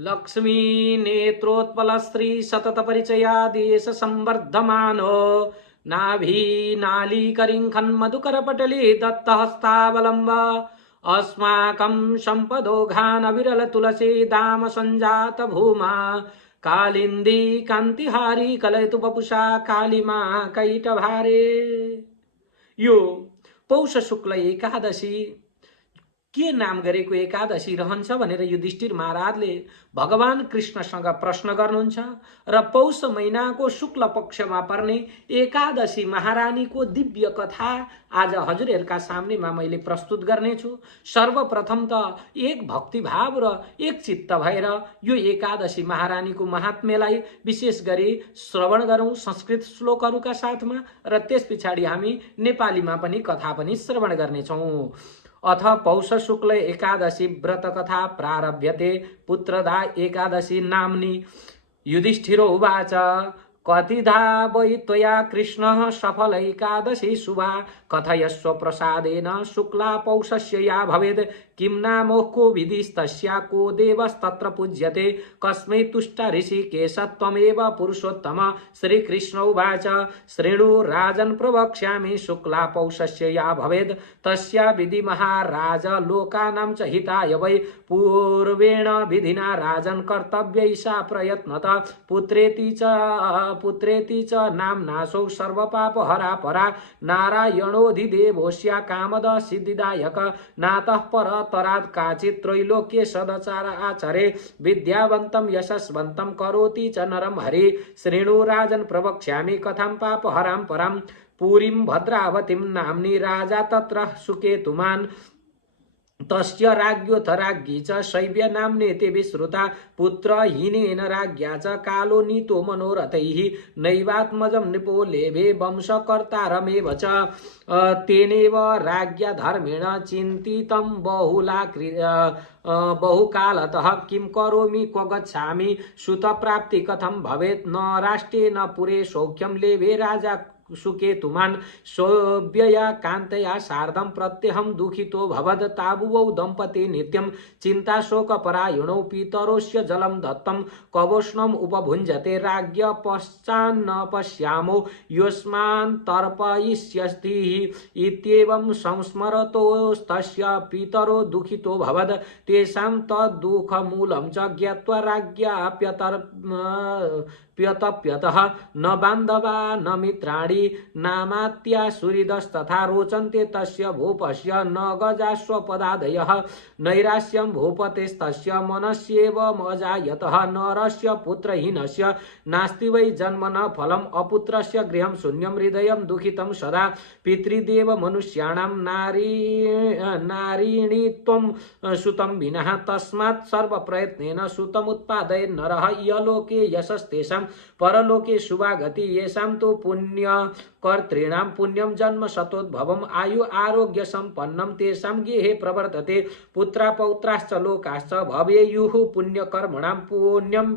लक्ष्मी नेत्रोत्पल श्री सतत परिचयादेश संवर्धमानो नाभि नालीकरिंखन् मधुकर पटले दत्तहस्तावलम्ब अस्माकं संपदो घान विरल तुलसी दाम संजात भूमा कालिंदी कांतिहारी कलयतु बपुषा कालीमा कैटभारे। यो पौष शुक्ल एकादशी के नाम गरेको एकादशी रहन्छ भनेर युधिष्ठिर महाराजले भगवान कृष्णसँग प्रश्न गर्नुहुन्छ र पौष महिनाको शुक्ल पक्षमा पर्ने एकादशी महारानीको दिव्य कथा आज हजुरहरुका सामनेमा मैले प्रस्तुत गर्नेछु। सर्वप्रथम त एक भक्तिभाव र एक चित्त भएर यो एकादशी महारानीको महात्म्यलाई विशेष गरी श्रवण गरौं संस्कृत श्लोकहरुका साथमा र त्यसपछि हामी नेपालीमा पनि कथा पनि श्रवण गर्नेछौं। अथ पौष शुक्ल एकादशी व्रत कथा प्रारभ्यते। पुत्रदा एकादशी नाम्नी। युधिष्ठिरो उवाच कतिधा वै त्वया कृष्णः सफल एकादशी शुभा कथयस्व प्रसादेन शुक्ला पौषस्य या भवेत् किं नामोऽको विधिस्तस्या को देवस्तत्र पूज्यते कस्मै तुष्ट ऋषिकेश त्वमेव पुरुषोत्तम। श्रीकृष्ण उवाच शृणु राजन् प्रवक्ष्यामि शुक्ला पौषस्य या भवेत् तस्या विधि महाराज लोकानां च हिताय वै पूर्वेण विधिना राजन् कर्तव्यैषा प्रयत्नतः पुत्रेति च नाम्नासौ सर्वपापहरा परा नारायणोऽधिदेवोऽस्या कामद सिद्धिदायक नातः परतरात् काचित् त्रैलोक्ये सदाचार आचरे विद्यावन्तं यशस्वन्तं करोति च नरं हरि। शृणु राजन् प्रवक्ष्यामि कथं पापहरां परां पुरीं भद्रावतीं नाम्नी राजा तत्र सुकेतुमान् तस्य राज्ञोऽथ राज्ञी च शैव्य नाम्नेति विश्रुता पुत्रहीनेन राज्ञा च कालो नीतो मनोरथैः नैवात्मजं नृपो लेभे वंशकर्तारमेव च तेनेव राज्ञा धर्मेण चिन्तितं बहुकालतः किं करोमि क्व गच्छामि सुतप्राप्ति कथं भवेत् न राष्ट्रे न पुरे सौख्यं लेभे राजा सुकेतुमान् शोभ्यया कान्तया सार्धं प्रत्यहं दुःखितो भवद ताबुवौ दम्पती नित्यं चिन्ताशोकपरायणौ पितरोस्य जलं दत्तं कवोष्णम् उपभुञ्जते राज्ञ पश्चान्न पश्यामो योऽस्मान् तर्पयिष्यति इत्येवं संस्मरतोस्तस्य पितरो दुःखितो भवद तेषां तद्दुःखमूलं च ज्ञात्वा राज्ञाप्यतप्यतः न बान्धवा न मित्राणि नामात्या सुहृदस्तथा रोचन्ते तस्य भूपस्य न गजाश्वपदादयः नैराश्यं भूपतेस्तस्य मनस्येव अजायतः नरस्य पुत्रहीनस्य नास्ति वै जन्म न फलम् अपुत्रस्य गृहं शून्यं हृदयं दुःखितं सदा पितृदेव मनुष्याणां नारीणि त्वं सुतं विना तस्मात् सर्वप्रयत्नेन सुतमुत्पादयेन् नरः यलोके यशस्तेषां परलोके शुभा गति येषां तु पुण्य कर्तॄणां पुण्यं जन्म शतोद्भवम् आयु आरोग्य संपन्नं तेषां गेहे प्रवर्तते पुत्रा पौत्राश्च लोकाश्च भवेयुः पुण्यकर्मणां पुण्यं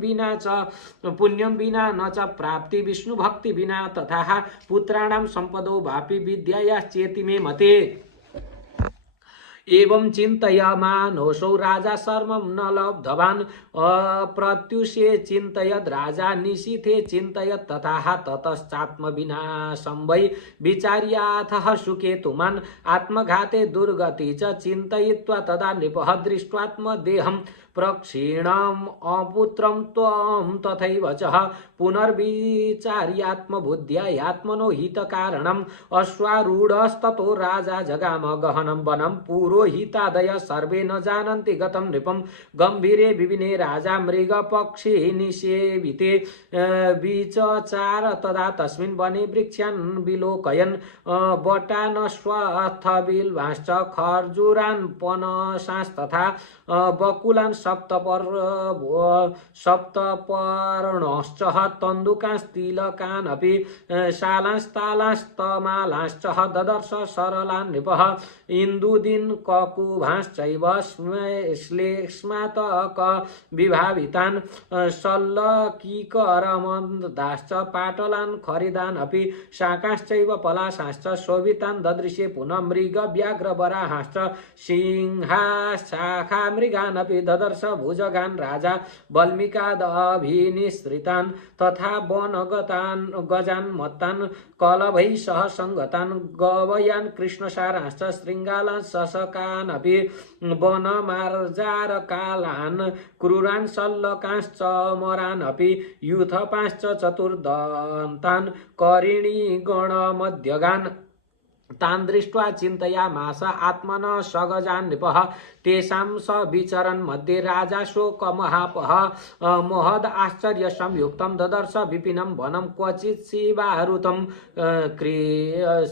विना न च प्राप्ति विष्णु भक्ति विना तथा पुत्राणां संपदो वापि विद्यायाश्चेति मे मते। एवं चिन्तयमानोऽसौ राजा सर्वं न लब्धवान् प्रत्युषे चिन्तयद् राजा निशीथे चिन्तयत् तथा ततश्चात्मविनाशं वै विचार्याथः सुकेतुमान् आत्मघाते दुर्गति च चिन्तयित्वा तदा नृपः दृष्ट्वात्मदेहं प्रक्षीणम् अपुत्रं त्वं तथैव च पुनर्विचार्यात्मबुद्ध्या आत्मनो हितकारणम् अश्वारूढस्ततो राजा जगाम गहनं वनं पुरोहितादय सर्वे न जानन्ति गतं नृपं गम्भीरे विपिने राजा मृगपक्षी निषेविते विचचार तदा तस्मिन् वने वृक्षान् विलोकयन् बटानश्वाथ बिल्वांश्च खर्जूरान् पनसांस्तथा बकुलान् सप्तपर्णश्च तन्दुकांस्तिलकान् अपि शालांस्तालांस्तमालांश्च ददर्श सरलान् नृपः इन्दुदीन् ककुभांश्चैव श्लेष्मातक विभावितान् शल्लकीकरमन्दाश्च पाटलान् खरिदान् अपि शाकांश्चैव पलाशांश्च शोभितान् ददृशे पुनः मृग व्याघ्र वराहांश्च सिंहा शाखा मृगान् अपि ददर्श ददर्श भुजगान् राजा वल्मीकादभिनिसृतान् तथा वनगतान् गजान् मत्तान् कलभै सह सङ्गतान् गवयान् कृष्णसारांश्च शृङ्गालान् शशकानपि वनमार्जारकालान् क्रूरान् शल्यकांश्च मरानपि यूथपांश्च चतुर्दन्तान् करिणीगणमध्यगान् तान् दृष्ट्वा चिन्तयामास आत्मनः सगजान् नृपः तेषां स विचरन् मध्ये राजा शोकमहापः महद आश्चर्य संयुक्तं ददर्श विपिनं वनं क्वचित् शिवारुतं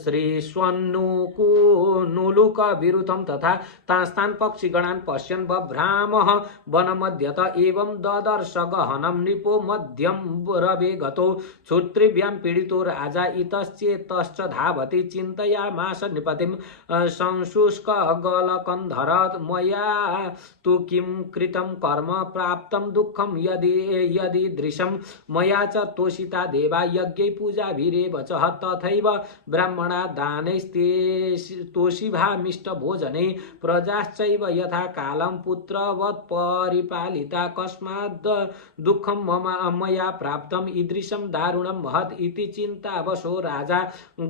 श्रीष्वन्नुकूनुलुकविरुतं तथा तांस्तान् पक्षिगणान् पश्यन् बभ्रामः वनमध्यत एवं ददर्श गहनं नृपो मध्यं रवे गतो क्षुत्रिभ्यां पीडितो राजा इतश्चेतश्च धावति चिन्तयामास नृपतिं संशुष्क गलकन्धर मया तु किं कृतं कर्म प्राप्तं दुःखं यदि दृशं मया च तोषिता देवा यज्ञै पूजाभिरेव च तथैव ब्राह्मणा दानैस्तोषिभामिष्टभोजने प्रजाश्चैव यथा कालं पुत्रवत् परिपालिता कस्माद् दुःखं मया प्राप्तं ईदृशं दारुणं महत् इति चिन्तावशो राजा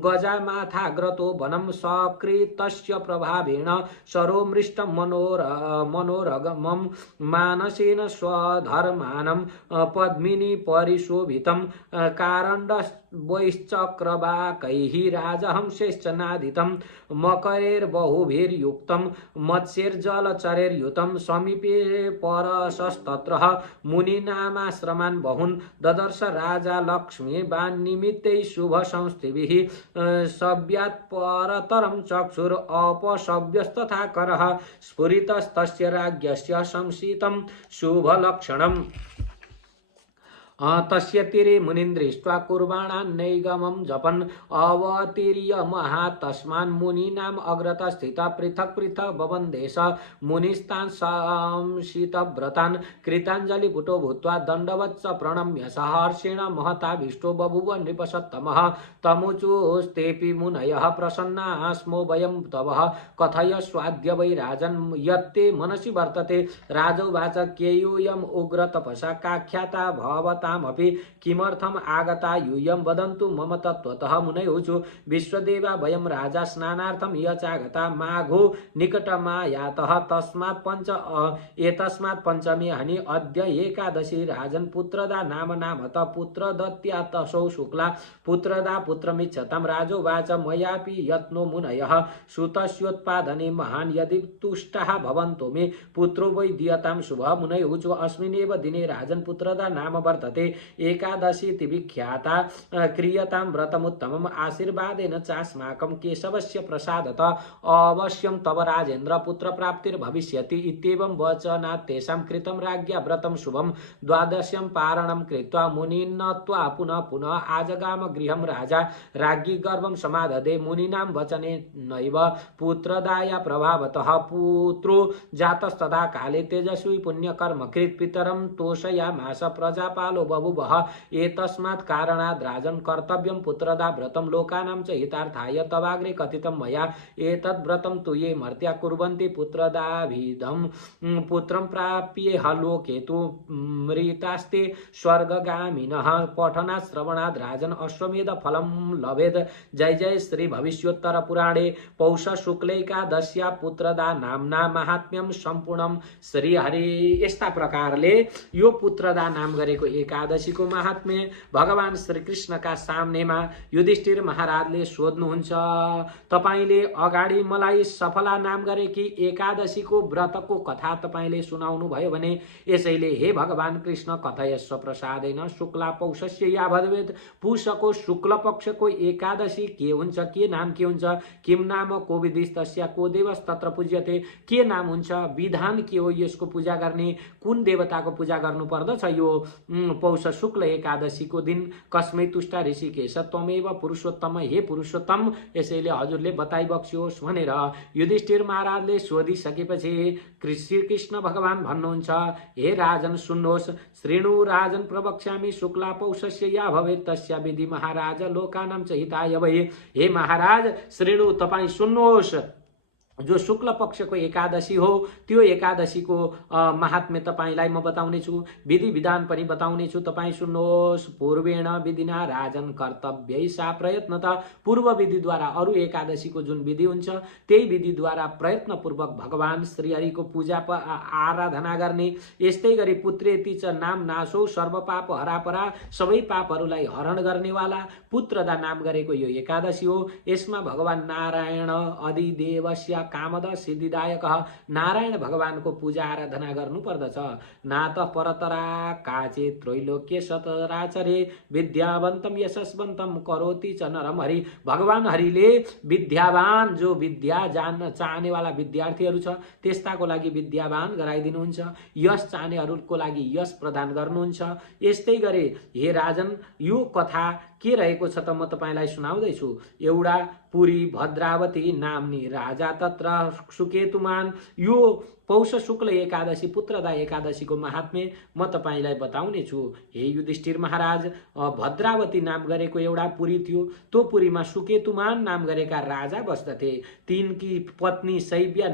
गजामाथाग्रतो वनं सकृतस्य प्रभावेण सरोमृष्टं मनोरगमं मानसेन स्वधर्मानं पद्मिनी परिशोभितं कारण्डवैश्चक्रवाकैः राजहंसैश्च नादितं मकरैर्बहुभिर्युक्तं मत्स्यैर्जलचरैर्युतं समीपे परशस्तत्र मुनीनामाश्रमान् बहून् ददर्श राजा लक्ष्मीवान्निमित्तैः शुभसंस्थिभिः सव्यात् परतरं चक्षुर अपशव्यस्तथा करः स्फुरितस्तस्य राज्ञस्य संसितं शुभलक्षणम् तस्य तीरे मुनिं दृष्ट्वा कुर्वाणान्नैगमं जपन् अवतीर्य महातस्मान् मुनीनाम् अग्रतः स्थितः पृथक् पृथक् भवन्देश मुनिस्तान् संशितव्रतान् कृताञ्जलिपुटो भूत्वा दण्डवत्स प्रणम्य सहर्षेण महताभिष्टो बभूव नृपसत्तमः तमुचुस्तेऽपि मुनयः प्रसन्नाः स्मो वयं तव कथयस्वाद्य वै राजन् यत्ते मनसि वर्तते राजोवाच केयूयम् उग्रतपसा काख्याता भवता किमर्थम आगता यूयं वदन्तु मम तत्त्वतः मुनयोचु विश्वदेवा वयं राजा स्नानार्थं यचागता माघो निकटमायातः एतस्मात् पंचमी हनि अद्य एकादशी राजन् पुत्रदा नामत पुत्रदत्या तसौ शुक्ला पुत्रदा पुत्रमिच्छतं राजोवाच मयापि यत्नो मुनयः सुतस्योत्पादने महान् यदि तुष्टाः भवन्तो मे पुत्रो वै दीयतां शुभः मुनयोचु अस्मिन्नेव दिने राजन् पुत्रदा नाम वर्तते एकादशी विख्याता क्रियतां व्रतमुत्तमम् आशीर्वादेन चास्माकं केशवस्य प्रसादतः अवश्यं तव राजेन्द्र पुत्र प्राप्तिर्भविष्यति इत्येवं वचनात् तेषां कृतं राज्ञा व्रतं शुभं द्वादश्यं पारणं कृत्वा मुनिन्नत्वा पुनः पुनः आजगाम गृहं राजा राज्ञी गर्भं समाददे मुनीनां वचनेनैव पुत्रदाया प्रभावतः पुत्रो जातस्तदा काले तेजस्वी पुण्यकर्मकृत् पितरं तोषयामास प्रजापालो बभूवः एतस्मात् कारणात् राजन् कर्तव्यं पुत्रदा व्रतं लोकानां च हितार्थाय तवाग्रे कथितं मया एतद् व्रतं तु ये मर्त्या कुर्वन्ति पुत्रदाभिधं पुत्रं प्राप्येह लोके तु मृतास्ते स्वर्गगामिनः पठनात् श्रवणात् राजन् अश्वमेध फलं लभेद जय जय श्री भविष्योत्तर पुराणे पौष शुक्लैकादश्या पुत्रदा नामना महात्म्यं सम्पूर्णं श्री हरि। यस्ता प्रकारले यो पुत्रदा नाम गरेको एकादशीको महात्म्य भगवान श्रीकृष्णका सामनेमा युधिष्ठिर महाराजले सोध्नुहुन्छ, तपाईले अगाडि मलाई सफला नाम गरेकी एकादशीको व्रतको कथा तपाईले सुनाउनु भयो भने यसैले हे भगवान कृष्ण कथयस्व प्रसादेन शुक्ला पौषस्य या भवेत् पुषको शुक्ल पक्षको एकादशी के हुन्छ, के नाम के हुन्छ, किम नाम को विधिस्तस्या को देवस् तत्र पूज्यते, के नाम हुन्छ, विधान के हो यसको पूजा गर्ने, कुन देवताको पूजा गर्नु पर्दछ यो पौष शुक्ल एकादशीको दिन, कस्मै तुष्टा ऋषिकेश त्वमेव पुरुषोत्तम, हे पुरुषोत्तम यसैले हजुरले बताइ बक्सियोस् भनेर युधिष्ठिर महाराजले सोधिसकेपछि श्रीकृष्ण भगवान भन्नुहुन्छ, हे राजन सुन्नुहोस्, श्रीणु राजन प्रवक्ष्यामि शुक्ला पौषस्य या भवेत् तस्या विधि महाराज लोकानां च हिताय वै। हे महाराज श्रीणु तपाई सुन्नुहोस्, जो शुक्ल पक्षको एकादशी हो त्यो एकादशीको महात्म्य तपाईलाई म बताउने छु, विधि विधान पनि बताउने छु। तपाई सुन्नुहोस्। पूर्वेण विधिना राजन कर्तव्यै सा प्रयत्न त पूर्व विधिद्वारा अरु एकादशीको जुन विधि हुन्छ त्यही विधिद्वारा प्रयत्नपूर्वक भगवान श्रीहरिको पूजा आराधना गर्ने। यस्तै गरी पुत्रेति च नाम नाशो सर्वपाप हरापरा, सबै पापहरूलाई हरण गर्नेवाला पुत्रदा नाम गरेको यो एकादशी हो। यसमा भगवान नारायण अधिदेवस्य कामद सिद्धिदायक नारायण भगवानको पूजा आराधना गर्नु पर्दछ। नात परतरा काचे त्रैलोक्य सतराचरे विद्यावन्तम यशस्वन्तम करोति च नरम हरि। भगवान हरिले विद्यावान जो विद्या जान्न चाहनेवाला विद्यार्थीहरू छ त्यस्ताको लागि विद्यावान गराइदिनुहुन्छ, यश चाहनेहरूको लागि यश प्रदान गर्नुहुन्छ। यस्तै गरी हे राजन यो कथा के रहेको छ त म तपाईलाई सुनाउँदैछु। एउटा पुरी भद्रावती नाम्नी राजा तत्र सुकेतुमान। यो पौष शुक्ल एकादशी पुत्रदा एकादशीको महात्म्य म तपाईलाई बताउने छु। हे युधिष्ठिर महाराज, भद्रावती नाम गरेको एउटा पुरी थियो। त्यो पुरीमा सुकेतुमान नाम गरेका राजा बस्दथे। तिनकी पत्नी शैव्य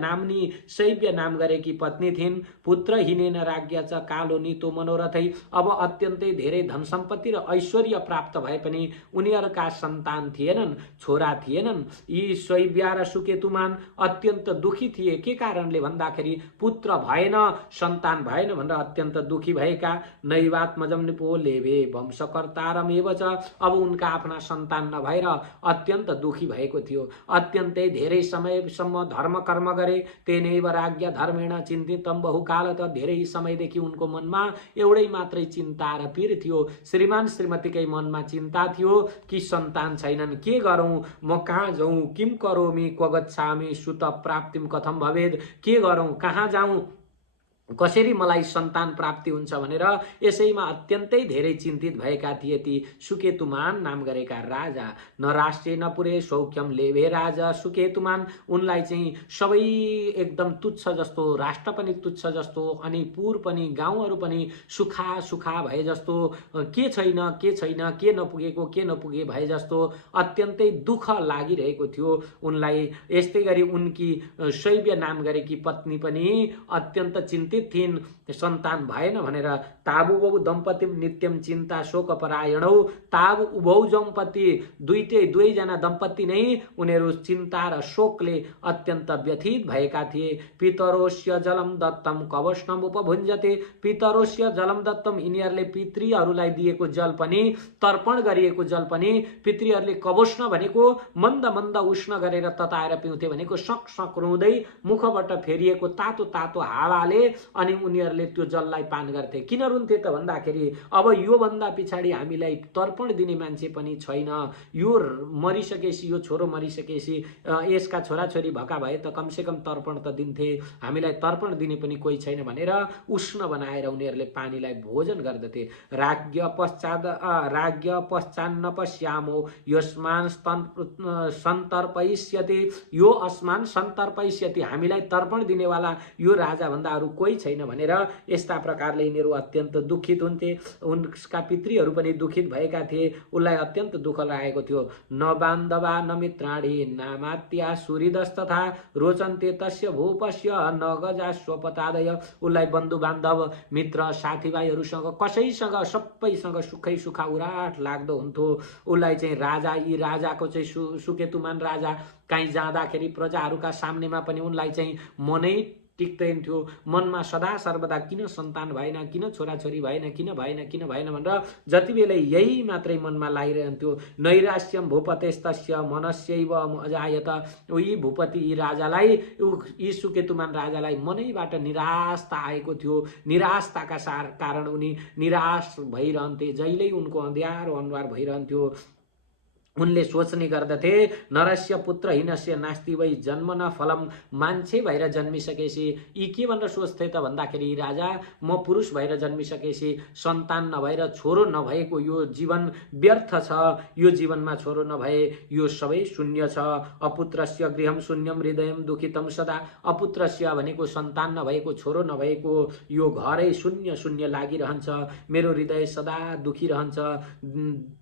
नाम गरेकी पत्नी थिइन्। पुत्र हिनेन राज्ञ च कालो नितो मनोरथै। अब अत्यन्तै धेरै धन सम्पत्ति र ऐश्वर्य प्राप्त भए पनि उनीहरूका सन्तान थिएनन्, छोरा थिएनन्। यी शैव्य र सुकेतुमान अत्यन्त दुखी थिए। के कारणले भन्दाखेरि पुत्र भएन, सन्तान भएन भनेर अत्यन्त दुखी भएका। नैवात्मजम निपो लेभे वंशकर्तारमेव च। अब उनका आफ्ना सन्तान नभएर अत्यन्त दुखी भएको थियो। अत्यन्तै धेरै समयसम्म धर्म कर्म गरे। तेनैव राज्ञ धर्मेण चिन्तितम बहुकाल। त धेरै समयदेखि उनको मनमा एउटै मात्रै चिन्ता र पीर थियो। श्रीमान श्रीमतीकै मनमा चिन्ता थियो कि सन्तान छैनन्, के गरौँ, म कहाँ जाउँ, किम करोमि क्व गच्छामि सुत प्राप्तिम कथम भवेद। के गरौँ, कहाँ जाउँ, कसरी मलाई सन्तान प्राप्ति हुन्छ भनेर यसैमा अत्यन्तै धेरै चिन्तित भएका थिए ती सुकेतुमान नाम गरेका राजा। न राष्ट्रे न पुरे सौख्यम लेभे राजा सुकेतुमान। उनलाई चाहिँ सबै एकदम तुच्छ जस्तो, राष्ट्र पनि तुच्छ जस्तो, अनि पुर पनि, गाउँहरू पनि सुखा सुखा भए जस्तो, के छैन के नपुगे भए जस्तो अत्यन्तै दुःख लागिरहेको थियो उनलाई। यस्तै गरी उनकी शैव्य नाम गरेकी पत्नी पनि अत्यन्त चिन्तित थिइन्, सन्तान भएन भनेर। ताबुबौ दम्पति नित्यम चिन्ता शोक परायणौ। ताब उभौ दम्पति दुईजना दम्पति नै उनीहरू चिन्ता र शोकले अत्यन्त व्यथित भएका थिए। पितरोस्य जलम दत्तम कवष्णम उपभुञ्जते। पितरोस्य जलम दत्तम, यिनीहरूले पितृहरूलाई दिएको जल पनि, तर्पण गरिएको जल पनि पितृहरूले कवष्ण भनेको मन्द मन्द उष्ण गरेर तताएर पिउँथे भनेको सक सक रुँदै मुखबाट फेरिएको तातो तातो हावाले अनि उनीहरूले त्यो जललाई पान गर्थे। किन रुन्थे त भन्दाखेरि अब यो भन्दा पछाडि हामीलाई तर्पण दिने मान्छे पनि छैन। यो मरिसकेपछि, यो छोरो मरिसकेपछि यसका छोराछोरी भएका भए त कमसेकम तर्पण त दिन्थे, हामीलाई तर्पण दिने पनि कोही छैन भनेर उष्ण बनाएर उनीहरूले पानीलाई भोजन गर्दथे। राज्ञ पश्चान्न पश्यामो यस्मान सन्तर्पयिष्यति। यो अस्मान सन्तर्पयिष्यति, हामीलाई तर्पण दिनेवाला यो राजा भन्दा अरू कोही छैन भनेर यस्ता प्रकारले यिनीहरू अत्यन्त दुखित हुन्थे। उनका पितृहरू पनि दुखित भएका थिए। उनलाई अत्यन्त दुःख लागेको थियो। न बान्धवा न मित्राणी नामात्या सुहृदस्तथा रोचन्ते तस्य भूपस्य न गजा स्वपतादय। उनलाई बन्धु बान्धव मित्र साथीभाइहरूसँग कसैसँग सबैसँग सुखै सुखा उराट लाग्दो हुन्थ्यो। उसलाई चाहिँ राजा, यी राजाको चाहिँ सुकेतुमान राजा कहीँ जाँदाखेरि प्रजाहरूका सामनेमा पनि उनलाई चाहिँ मनै टिक्दैन थियो। मनमा सदा सर्वदा किन सन्तान भएन, किन छोराछोरी भएन, किन भएन भनेर जति बेला यही मात्रै मनमा लागिरहन्थ्यो। नैराश्यम भूपतेस्तस्य मनस्यैव अजायत। यी भूपति, यी राजालाई, यी सुकेतुमान राजालाई मनैबाट निराशता आएको थियो। निराशताका कारण उनी निराश भइरहन्थे। जहिल्यै उनको अँध्यारो अनुहार भइरहन्थ्यो। उनले सोच्ने गर्दथे नरस्य पुत्र हिनस्य नास्ति वै जन्म न फलम। मान्छे भएर जन्मिसकेपछि यी के भनेर सोच्थे त भन्दाखेरि राजा, म पुरुष भएर जन्मिसकेपछि सन्तान नभएर छोरो नभएको यो जीवन व्यर्थ छ। यो जीवनमा छोरो नभए यो सबै शून्य छ। अपुत्रस्य गृहम शून्यम हृदयम दुखितम सदा। अपुत्रस्य भनेको सन्तान नभएको, छोरो नभएको यो घरै शून्य शून्य लागिरहन्छ। मेरो हृदय सदा दुखी रहन्छ।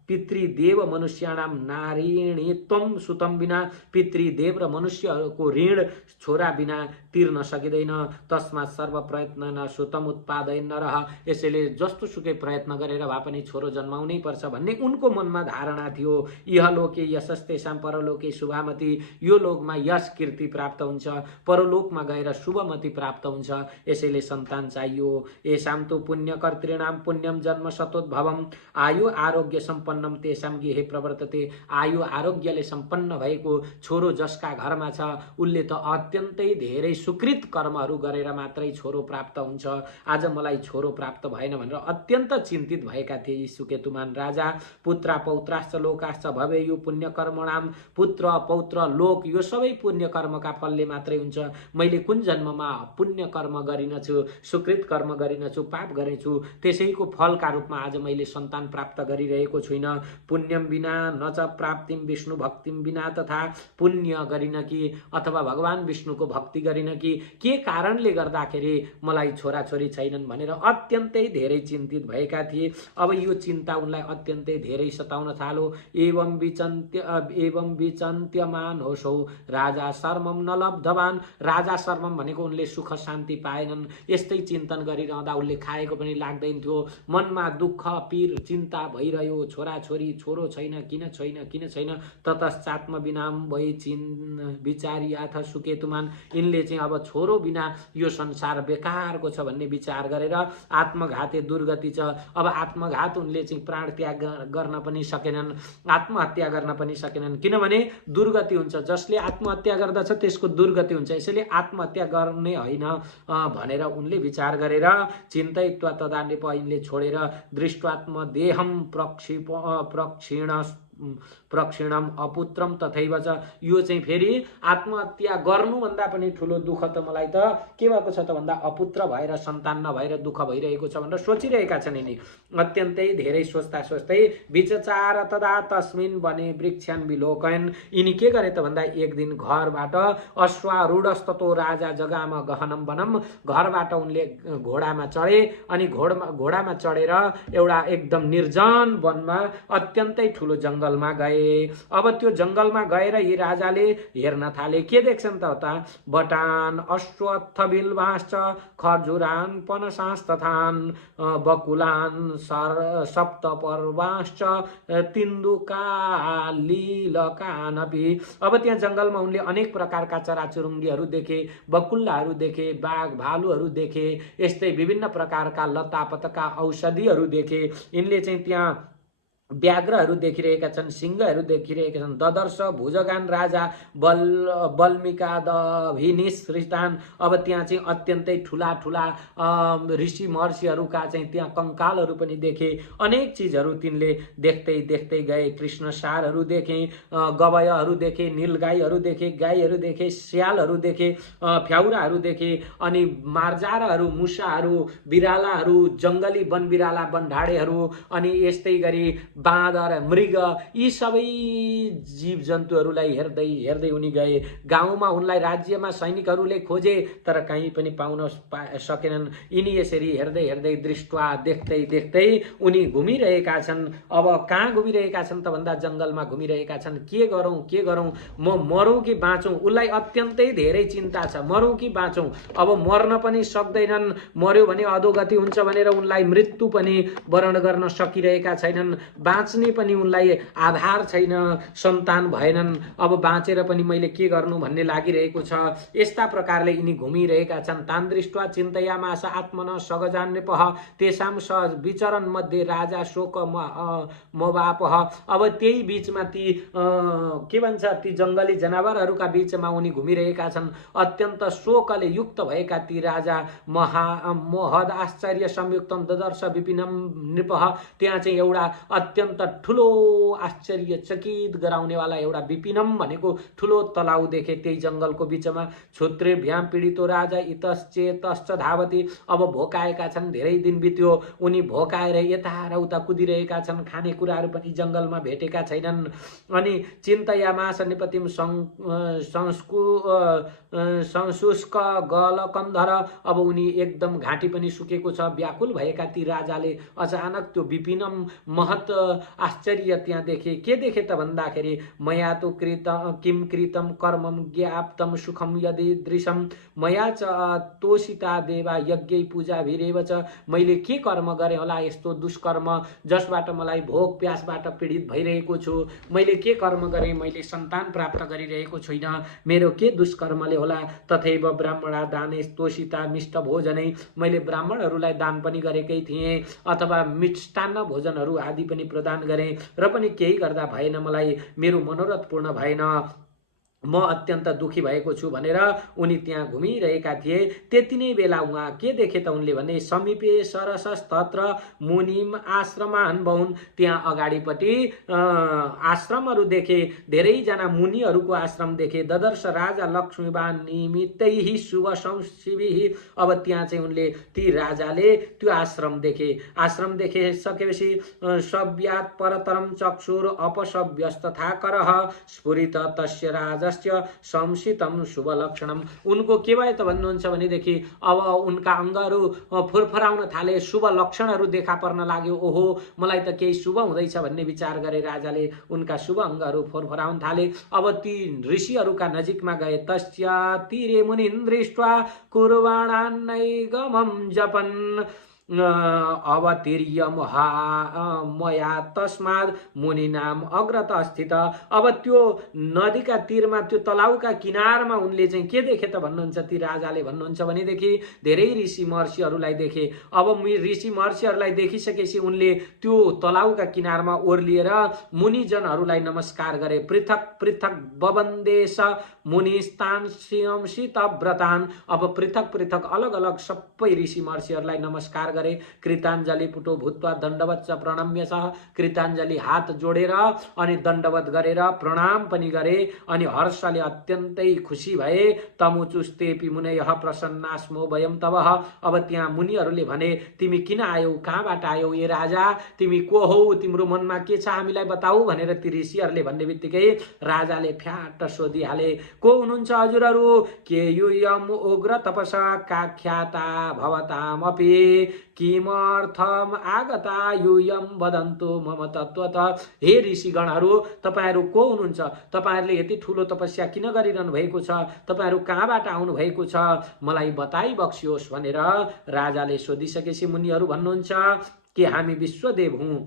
पितृदेव मनुष्याणाम नारीणी त्वम सुतम बिना पितृदेव र मनुष्यको ऋण छोरा बिना तिर्न सकिँदैन। तस्मात् सर्व प्रयत्न न सुतम उत्पादन नरह। यसैले जस्तो सुकै प्रयत्न गरेर भए पनि छोरो जन्माउनै पर्छ भन्ने उनको मनमा धारणा थियो। इहलोके यशस्तेषां परलोके शुभामति। यो लोकमा यश कीर्ति प्राप्त हुन्छ, परलोकमा गएर शुभमति प्राप्त हुन्छ। यसैले सन्तान चाहियो। येषां तु पुण्यकर्तॄणां पुण्यम जन्म सतोद्भवम् आयु आरोग्य सम्पन्नम तेषां गेहे प्रवर्तते। आयु आरोग्यले सम्पन्न भएको छोरो जसका घरमा छ उसले त अत्यन्तै धेरै सुकृत कर्महरू गरेर मात्रै छोरो प्राप्त हुन्छ। आज मलाई छोरो प्राप्त भएन भनेर अत्यन्त चिन्तित भएका थिए यी सुकेतुमान राजा। पुत्र पौत्राश्च लोकाश्च भवेयु पुण्यकर्मणां। पुत्र पौत्र लोक यो सबै पुण्य कर्मका फलले मात्रै हुन्छ। मैले कुन जन्ममा पुण्य कर्म गरिनछु, सुकृत कर्म गरिनछु, पाप गरेछु, त्यसैको फलका रूपमा आज मैले सन्तान प्राप्त गरिरहेको छुइनँ। पुण्यम बिना न च प्राप्तिम विष्णु भक्तिम बिना तथा। पुण्य गरिन कि अथवा भगवान विष्णुको भक्ति गरिन कि के कारणले गर्दाखेरि मलाई छोराछोरी छैनन् भनेर अत्यन्तै धेरै चिन्तित भएका थिए। अब यो चिन्ता उनलाई अत्यन्तै धेरै सताउन थाल्यो। एवं विचन्त्यमान होसौ राजा शर्मम न लब्धवान। राजा शर्मम भनेको उनले सुख शान्ति पाएनन्। यस्तै चिन्तन गरिरहँदा उनले खाएको पनि लाग्दैन थियो। मनमा दुःख पीर चिन्ता भइरह्यो। छोराछोरी छोरो छैन, किन छैन। ततश्चात्म बिनाम भई विचारियाथ सुकेतुमान। यिनले चाहिँ अब छोरो बिना यो संसार बेकारको छ भन्ने विचार गरेर आत्मघाते दुर्गति छ। अब आत्मघात उनले चाहिँ प्राण त्याग गर्न पनि सकेनन्, आत्महत्या गर्न पनि सकेनन्। किनभने दुर्गति हुन्छ, जसले आत्महत्या गर्दछ त्यसको दुर्गति हुन्छ। यसैले आत्महत्या गर्ने होइन भनेर उनले विचार गरेर चिन्तयित्वा तदा नृप यिनले छोडेर दृष्टात्म देहम प्रक्षिणम अपुत्रम तथैव च। यो चाहिँ फेरि आत्महत्या गर्नुभन्दा पनि ठुलो दुःख त मलाई त के भएको छ त भन्दा अपुत्र भएर सन्तान नभएर दुःख भइरहेको छ भनेर सोचिरहेका छन् यिनी। अत्यन्तै धेरै सोच्दा सोच्दै विचचार तदा तस्मिन् वने वृक्षान् विलोकयन्। यिनी के गरे त भन्दा एक दिन घरबाट अश्वारूढस्ततो राजा जगाम गहनम वनम। घरबाट उनले घोडामा चढे अनि घोडामा चढेर एउटा एकदम निर्जन वनमा अत्यन्तै ठुलो जङ्गलमा गए। अब त्यो जङ्गलमा गएर यी राजाले हेर्न थाले। के देख्छन् त बटान अश्वत्थ बिल्वाश्च खर्जुरान पनसास्तथान बकुलान सप्तपर्वाश्च तिन्दुकालीलकानपि। अब त्यहाँ जङ्गलमा उनले अनेक प्रकारका चराचुरुङ्गीहरू देखे, बकुल्लाहरू देखे, बाघ भालुहरू देखे, यस्तै विभिन्न प्रकारका लतापतका औषधिहरू देखे। यिनले चाहिँ त्यहाँ व्याघ्रहरू देखिरहेका छन्, सिंहहरू देखिरहेका छन्। ददर्श भुजगान राजा बल्मिकादभिनिसृतान। अब त्यहाँ चाहिँ अत्यन्तै ठुला ठुला ऋषि महर्षिहरूका चाहिँ त्यहाँ कङ्कालहरू पनि देखे। अनेक चिजहरू तिनले देख्दै देख्दै गए। कृष्णसारहरू देखे, गवयहरू देखे, नीलगाईहरू देखे, गाईहरू देखे, स्यालहरू देखे, फ्याउराहरू देखे, अनि मार्जारहरू, मुसाहरू, बिरालाहरू, जङ्गली वन बिराला बनढाडेहरू, अनि यस्तै गरी बाँदर मृग, यी सबै जीव जन्तुहरूलाई हेर्दै हेर्दै उनी गए। गाउँमा उनलाई राज्यमा सैनिकहरूले खोजे तर कहीँ पनि पाउन सकेनन्। यिनी यसरी हेर्दै हेर्दै दृष्टवा देख्दै देख्दै उनी घुमिरहेका छन्। अब कहाँ घुमिरहेका छन् त भन्दा जङ्गलमा घुमिरहेका छन्। के गरौँ, म मरौँ कि बाँचौँ, उसलाई अत्यन्तै धेरै चिन्ता छ। मरौँ कि बाँचौँ, अब मर्न पनि सक्दैनन्, मर्यो भने अधोगति हुन्छ भनेर उनलाई मृत्यु पनि वरण गर्न सकिरहेका छैनन्। बाँच्ने पनि उनलाई आधार छैन, सन्तान भएनन्। अब बाँचेर पनि मैले के गर्नु भन्ने लागिरहेको छ। यस्ता प्रकारले यिनी घुमिरहेका छन्। तान् दृष्ट्वा चिन्तयामास आत्मन सगजान नृपः तेषां स विचरण मध्ये राजा शोक मवापः। अब त्यही बीचमा ती के भन्छ ती जङ्गली जनावरहरूका बीचमा उनी घुमिरहेका छन्। अत्यन्त शोकले युक्त भएका ती राजा मोहद आश्चर्य संयुक्तम ददर्श विपिनम नृपः। त्यहाँ चाहिँ एउटा अत्यन्त ठुलो आश्चर्यचकित गराउनेवाला एउटा विपिनम भनेको ठुलो तलाउ देखे त्यही जङ्गलको बीचमा। क्षुत्रेभ्याम पीडितो राजा इतश्चेतश्च धावति। अब भोकाएका छन्, धेरै दिन बित्यो, उनी भोकाएर यता र उता कुदिरहेका छन्। खानेकुराहरू पनि जङ्गलमा भेटेका छैनन्। अनि चिन्तयामास नृपतिम संशुष्क गलकन्धर। अब उनी एकदम घाँटी पनि सुकेको छ। व्याकुल भएका ती राजाले अचानक त्यो विपिनम महत आश्चर्य त्यहाँ देखे। के देखे त भन्दाखेरि मया तो किम कृतम कर्मम ज्ञाप्तम सुखम यदीदृशम मया च तोषिता देवा यज्ञ पूजाभिरेव च मैले के कर्म गरेँ होला यस्तो दुष्कर्म जसबाट मलाई भोक प्यासबाट पीडित भइरहेको छु। मैले के कर्म गरेँ, मैले सन्तान प्राप्त गरिरहेको छुइनँ, मेरो के दुष्कर्मले होला। तथैव ब्राह्मणा दाने तोषिता मिष्ट भोजनै मैले ब्राह्मणहरूलाई दान पनि गरेकै थिएँ अथवा मिष्टान्न भोजनहरू आदि पनि प्रदान गरेँ र पनि केही गर्दा भएन, मलाई मेरो मनोरथ पूर्ण भएन, म अत्यन्त दुखी भएको छु भनेर उनी त्यहाँ घुमिरहेका थिए। त्यति नै बेला उहाँ के देखे त उनले भने समीपे सरसस्तत्र मुनिम आश्रमान बहुन त्यहाँ अगाडिपट्टि आश्रमहरू देखे, धेरैजना मुनिहरूको आश्रम देखे। ददर्श राजा लक्ष्मीबान निमित्तै शुभ संशिभिः अब त्यहाँ चाहिँ उनले ती राजाले त्यो आश्रम देखे। आश्रम देखिसकेपछि सव्यात परतरम चक्षुर अपसव्यस्तथा करः स्फुरित तस्य राजस्य संसितम शुभ लक्षणम उनको के भयो त भन्नुहुन्छ भनेदेखि अब उनका अङ्गहरू फुरफुराउन थाले, शुभ लक्षणहरू देखा पर्न लाग्यो। ओहो मलाई त केही शुभ हुँदैछ भन्ने विचार गरे राजाले, उनका शुभ अङ्गहरू फुरफुराउन थाले। अब ती ऋषिहरूका नजिकमा गए। तस्य तीरे मुनिन् दृष्ट्वा कुर्वाणान्नैगमं जपन् अवतीर्य मया तस्माद मुनिनाम अग्रत स्थित अब त्यो नदीका तीरमा त्यो तलाउका किनारमा उनले चाहिँ के देखे त भन्नुहुन्छ, ती राजाले भन्नुहुन्छ भनेदेखि धेरै ऋषि महर्षिहरूलाई देखे। अब ऋषि महर्षिहरूलाई देखिसकेपछि उनले त्यो तलाउका किनारमा ओर्लिएर मुनिजनहरूलाई नमस्कार गरे। पृथक पृथक बबन्देश मुनिस्तांसित व्रतान अब पृथक पृथक अलग अलग सबै ऋषि महर्षिहरूलाई नमस्कार गरे। कृताञ्जलि पुटो भूत्वा दण्डवत च प्रणम्य सह कृताञ्जलि हात जोडेर अनि दण्डवत गरेर प्रणाम पनि गरे अनि हर्षले अत्यन्तै खुसी भए। तमुचुस्तेपि मुनयः प्रसन्नास्मो वयम तवः अब त्यहाँ मुनिहरूले भने तिमी किन आयौ, कहाँबाट आयौ, ए राजा तिमी को हौ, तिम्रो मनमा के छ हामीलाई बताऊ भनेर ती ऋषिहरूले भन्ने बित्तिकै राजाले फ्याट सोधिहाले को हुनुहुन्छ हजुरहरू, के युयम उग्र तपसा काख्याता भवतामपि किमर्थम आगता यूयम वदन्तु मम तत्त्वतः हे ऋषिगणहरू तपाईहरू को हुनुहुन्छ, तपाईहरूले यति ठुलो तपस्या किन गरिरहनु भएको छ, तपाईहरू कहाँबाट आउनु भएको छ, मलाई बताइ बक्सियोस् भनेर राजाले सोधिसकेपछि मुनिहरू भन्नुहुन्छ कि हामी विश्वदेव हौं,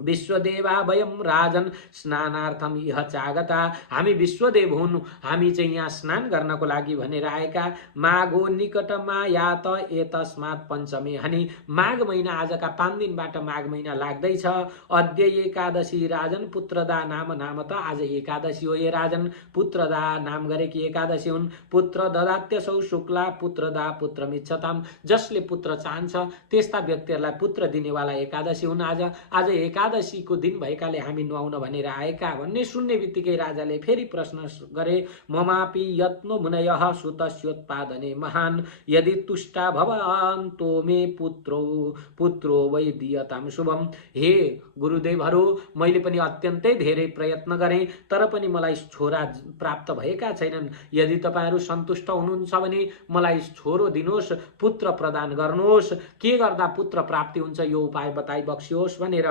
विश्वदेवा वयम राजन स्नानार्थम इह चागता हामी विश्वदेव हुन्, हामी चाहिँ यहाँ स्नान गर्नको लागि भनेर आएका। माघो निकटमा या त एतस्मात् पञ्चमी हनी माघ महिना आजका 5 दिनबाट माघ महिना लाग्दैछ। अद्य एकादशी राजन पुत्रदा नाम नाम त आज एकादशी हो, ये राजन पुत्रदा नाम गरेकी एकादशी हुन्। पुत्र ददात्यसौ शुक्ला पुत्रदा पुत्रमिच्छताम जसले पुत्र चाहन्छ त्यस्ता व्यक्तिहरूलाई पुत्र दिनेवाला एकादशी हुन्। आज एकादशीको दिन भएकाले हामी नुहाउन भनेर आएका भन्ने सुन्ने बित्तिकै राजाले फेरि प्रश्न गरे। ममापि यत्नो मुनयः सुतस्योत्पादने महान यदि तुष्टा भवन्तो मे पुत्रो वै दीयताम शुभम हे गुरुदेवहरू मैले पनि अत्यन्तै धेरै प्रयत्न गरेँ तर पनि मलाई छोरा प्राप्त भएका छैनन्। यदि तपाईहरू सन्तुष्ट हुनुहुन्छ भने मलाई छोरो दिनुहोस्, पुत्र प्रदान गर्नुहोस्, के गर्दा पुत्र प्राप्ति हुन्छ यो उपाय बताइ बक्सियोस् भनेर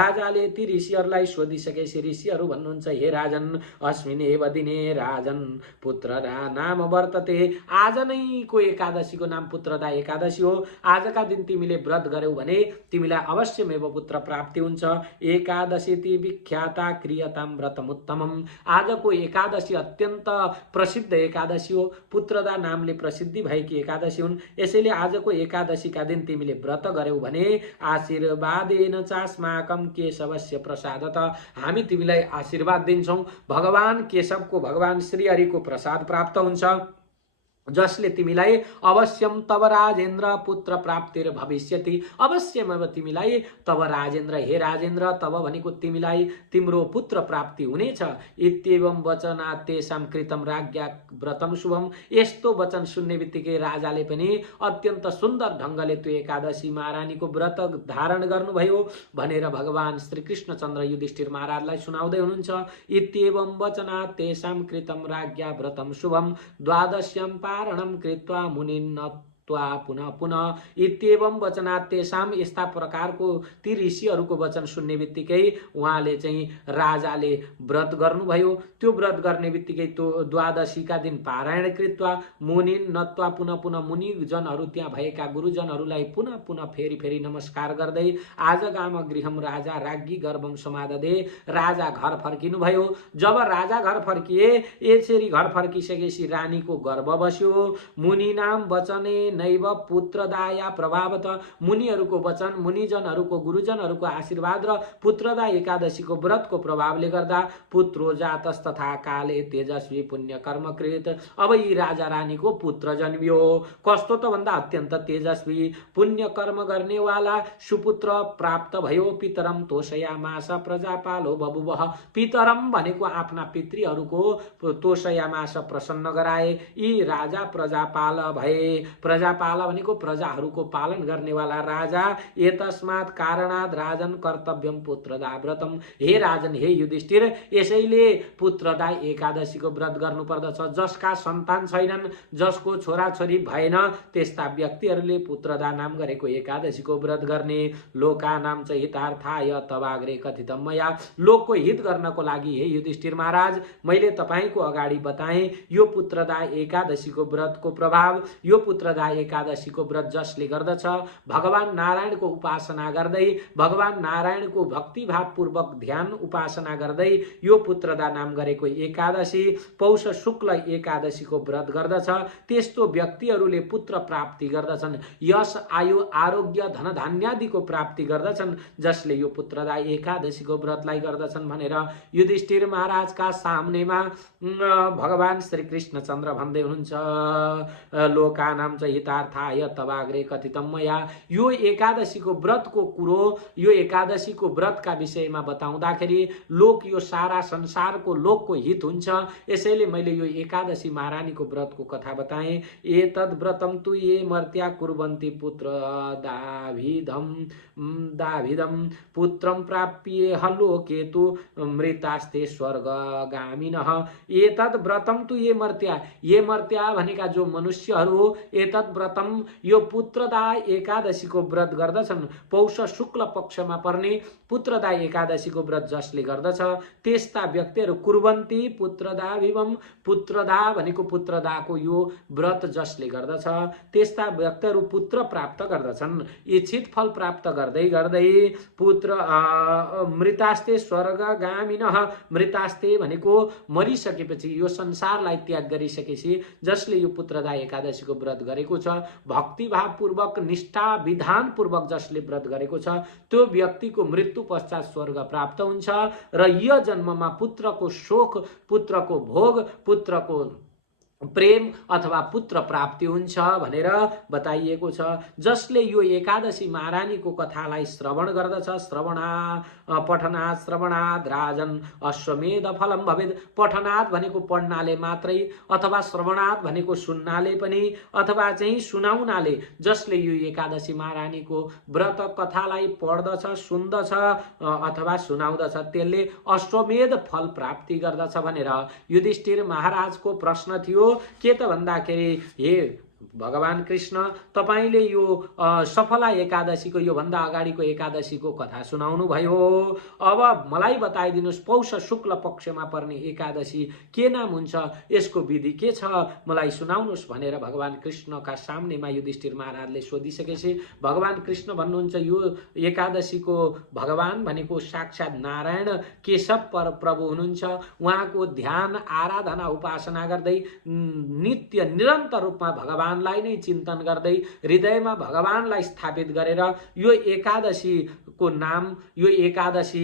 राजाले ती ऋषिहरूलाई सोधिसकेपछि ऋषिहरू भन्नुहुन्छ हे राजन अस्मिन् एव दिने राजन पुत्रदा नाम वर्तते आज नैको एकादशीको नाम पुत्रदा एकादशी हो। आजका दिन तिमीले व्रत गर्यौ भने तिमीलाई अवश्यमेव पुत्र प्राप्ति हुन्छ। एकादशी ती विख्याता क्रियताम व्रतमुत्तमम आजको एकादशी अत्यन्त प्रसिद्ध एकादशी हो, पुत्रदा नामले प्रसिद्धि भएकी एकादशी हुन्। यसैले आजको एकादशीका दिन तिमीले व्रत गर्यौ भने आशीर्वादेन चास्माकम केशवस्य प्रसादत हामी तिमीलाई आशीर्वाद दिन्छौं। भगवान केशवको भगवान श्रीहरिको प्रसाद प्राप्त हुन्छ जसले तिमीलाई अवश्यम तव राजेन्द्र पुत्र प्राप्तिर भविष्यति अवश्यमेव तिमीलाई तव राजेन्द्र हे राजेन्द्र तव भनेको तिमीलाई तिम्रो पुत्र प्राप्ति हुनेछ। इत्येवं वचना तेषां कृतं राज्ञा व्रतम शुभम यस्तो वचन सुन्ने बित्तिकै राजाले पनि अत्यन्त सुन्दर ढंगले त्यो एकादशी महारानीको व्रत धारण गर्नुभयो भनेर भगवान श्री कृष्णचन्द्र युधिष्ठिर महाराजलाई सुनाउँदै हुनुहुन्छ। इत्येवं वचना तेषां कृतं राज्ञा व्रतम शुभम द्वादश्यं पारणं कृत्वा मुनिन् नत्वा पुनः पुनः इत्येवं वचनात् तेषां। यस्ता प्रकारको ती ऋषिहरूको वचन सुन्ने बित्तिकै उहाँले चाहिँ राजाले व्रत गर्नुभयो। त्यो व्रत गर्ने बित्तिकै त्यो द्वादशीका दिन पारायण कृत्वा मुनिन नत्वा पुनः पुनः मुनिजनहरू त्यहाँ भएका गुरुजनहरूलाई पुनः पुनः फेरि फेरि नमस्कार गर्दै आज गाम गृहम राजा राज्ञी गर्भम समाददे। राजा घर फर्किनुभयो। जब राजा घर फर्किए, यसरी घर फर्किसकेपछि रानीको गर्भ बस्यो। मुनिनाम वचने नैव पुत्रदाया प्रभावत। मुनिहरूको वचन, मुनिजनहरूको गुरुजनहरूको आशीर्वाद र पुत्रदा एकादशीको व्रतको प्रभावले गर्दा पुत्रो जातस्तथा काले तेजस्वी पुण्य कर्मकृत। अब यी राजा रानीको पुत्र जन्मियो। कस्तो त भन्दा अत्यन्त तेजस्वी पुण्य कर्म गर्नेवाला सुपुत्र प्राप्त भयो। पितरम तोषयामास प्रजापालो बबुवः। पितरम भनेको आफ्ना पितृहरूको तोषयामास प्रसन्न गराए। यी राजा प्रजापाल भए। प्रजापाल भनेको प्रजाहरूको पालन गर्नेवाला राजा। एतस्मात् कारणात् राजन कर्तव्यम पुत्रदा व्रतम। हे राजन, हे युधिष्ठिर, यसैले पुत्रदा एकादशीको व्रत गर्नुपर्दछ। जसका सन्तान छैनन्, जसको छोराछोरी भएन, त्यस्ता व्यक्तिहरूले पुत्रदा नाम गरेको एकादशीको व्रत गर्ने। लोका नाम चाहिँ हितार्थाय तवाग्रे कथितम मया। लोकको हित गर्नको लागि हे युधिष्ठिर महाराज, मैले तपाईको अगाडि बताएँ यो पुत्रदा एकादशीको व्रतको प्रभाव। यो पुत्रदा एकादशीको व्रत जसले गर्दछ, भगवान नारायणको उपासना गर्दै, भगवान नारायणको भक्तिभावपूर्वक ध्यान उपासना गर्दै यो पुत्रदा नाम गरेको एकादशी पौष शुक्ल एकादशीको व्रत गर्दछ, त्यस्तो व्यक्तिहरूले पुत्र प्राप्ति गर्दछन्। यश, आयु, आरोग्य, धन धान्यादिको प्राप्ति गर्दछन् जसले यो पुत्रदा एकादशीको व्रतलाई गर्दछन् भनेर युधिष्ठिर महाराजका सामनेमा भगवान श्री कृष्ण चन्द्र भन्दै हुनुहुन्छ। लोकानाम च हितार्थाय तवाग्रे कथितम मया। यो एकादशीको व्रतको कुरो, यो एकादशीको व्रतका विषयमा बताउँदाखेरि लोक, यो सारा संसारको लोकको हित हुन्छ। यसैले मैले यो एकादशी महारानीको व्रतको कथा बताएँ। एतद् व्रतम तु ये मर्त्या कुर्वन्ति पुत्र दाभिदम पुत्रम प्राप्येह लोके तु मृतास्ते स्वर्गगामिनः। एतद् व्रतम तु ये मर्त्या, ये मर्त्या भनेका जो मनुष्यहरू हो, एतद् व्रतम यो पुत्रदा एकादशीको व्रत गर्दछन्। पौष शुक्ल पक्षमा पर्ने पुत्रदा एकादशीको व्रत जसले गर्दछ, त्यस्ता व्यक्तिहरू कुर्वन्ती पुत्रदा विवम। पुत्रदा भनेको पुत्रदाको यो व्रत जसले गर्दछ, त्यस्ता व्यक्तिहरू पुत्र प्राप्त गर्दछन्। इच्छित फल प्राप्त गर्दै गर्दै पुत्र मृतास्ते स्वर्गगामिनः। मृतास्ते भनेको मरिसकेपछि, यो संसारलाई त्याग गरिसकेपछि जसले यो पुत्रदा एकादशीको व्रत गरेको छ, भक्तिभावपूर्वक निष्ठा विधानपूर्वक जसले व्रत गरेको छ, त्यो व्यक्तिको मृत्यु पश्चात स्वर्ग प्राप्त हुन्छ र यो जन्ममा पुत्रको शोक, पुत्रको भोग, पुत्रको प्रेम अथवा पुत्र प्राप्ति हुन्छ भनेर बताइएको छ। जसले यो एकादशी महारानीको कथालाई श्रवण गर्दछ, पठनात् श्रवणात् राजन अश्वमेध फलम भवेद। पठनात् भनेको पढ्नाले मात्रै, अथवा श्रवणात् भनेको सुन्नाले पनि, अथवा चाहिँ सुनाउनाले, जसले यो एकादशी महारानीको व्रत कथालाई पढ्दछ, सुन्दछ अथवा सुनाउँदछ, त्यसले अश्वमेध फल प्राप्ति गर्दछ भनेर युधिष्ठिर महाराजको प्रश्न थियो। के त भन्दाखेरि, हे भगवान कृष्ण, तपाईले यो सफला एकादशीको, यो भन्दा अगाडिको एकादशीको कथा सुनाउनु भयो। अब मलाई बताइदिनुस्, पौष शुक्ल पक्षमा पर्ने एकादशी के नाम हुन्छ, यसको विधि के छ, मलाई सुनाउनुस् भनेर भगवान कृष्णका सामनेमा युधिष्ठिर महाराजले सोधिसकेपछि भगवान कृष्ण भन्नुहुन्छ, यो एकादशीको भगवान भनेको साक्षात् नारायण केशव प्रभु हुनुहुन्छ। उहाँको ध्यान, आराधना, उपासना गर्दै नित्य निरन्तर रूपमा भगवान भगवानलाई नै चिन्तन गर्दै हृदयमा भगवानलाई स्थापित गरेर यो एकादशीको नाम, यो एकादशी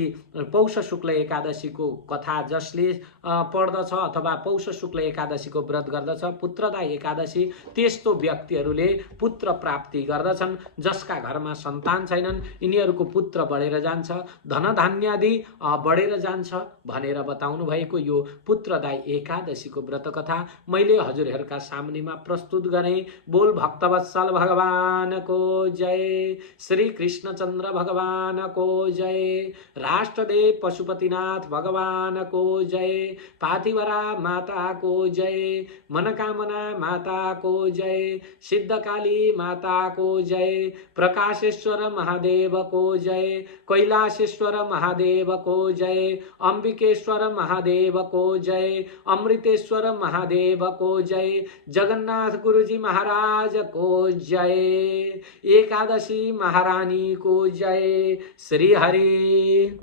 पौष शुक्ल एकादशीको कथा जसले पढ्दछ अथवा पौष शुक्ल एकादशीको व्रत गर्दछ, पुत्रदा एकादशी, त्यस्तो व्यक्तिहरूले पुत्र प्राप्ति गर्दछन्। जसका घरमा सन्तान छैनन् यिनीहरूको पुत्र बढेर जान्छ, धन धान्यादि बढेर जान्छ भनेर बताउनु भएको यो पुत्रदा एकादशीको व्रत कथा मैले हजुरहरूका सामनेमा प्रस्तुत गरेँ। जय। बोल भक्तवत्सल भगवान को जय। श्री कृष्णचंद्र भगवान को जय। राष्ट्रदेव पशुपतिनाथ भगवान को जय। पाथिवरा माता को जय। मनकामना माता को जय। सिद्धकाली माता को जय। प्रकाशेश्वर महादेव को जय। कैलाशेश्वर महादेव को जय। अंबिकेश्वर महादेव को जय। अमृतेश्वर महादेव को जय। जगन्नाथ गुरुजी महाराज को जय। एकादशी महारानी को जय। श्री हरि।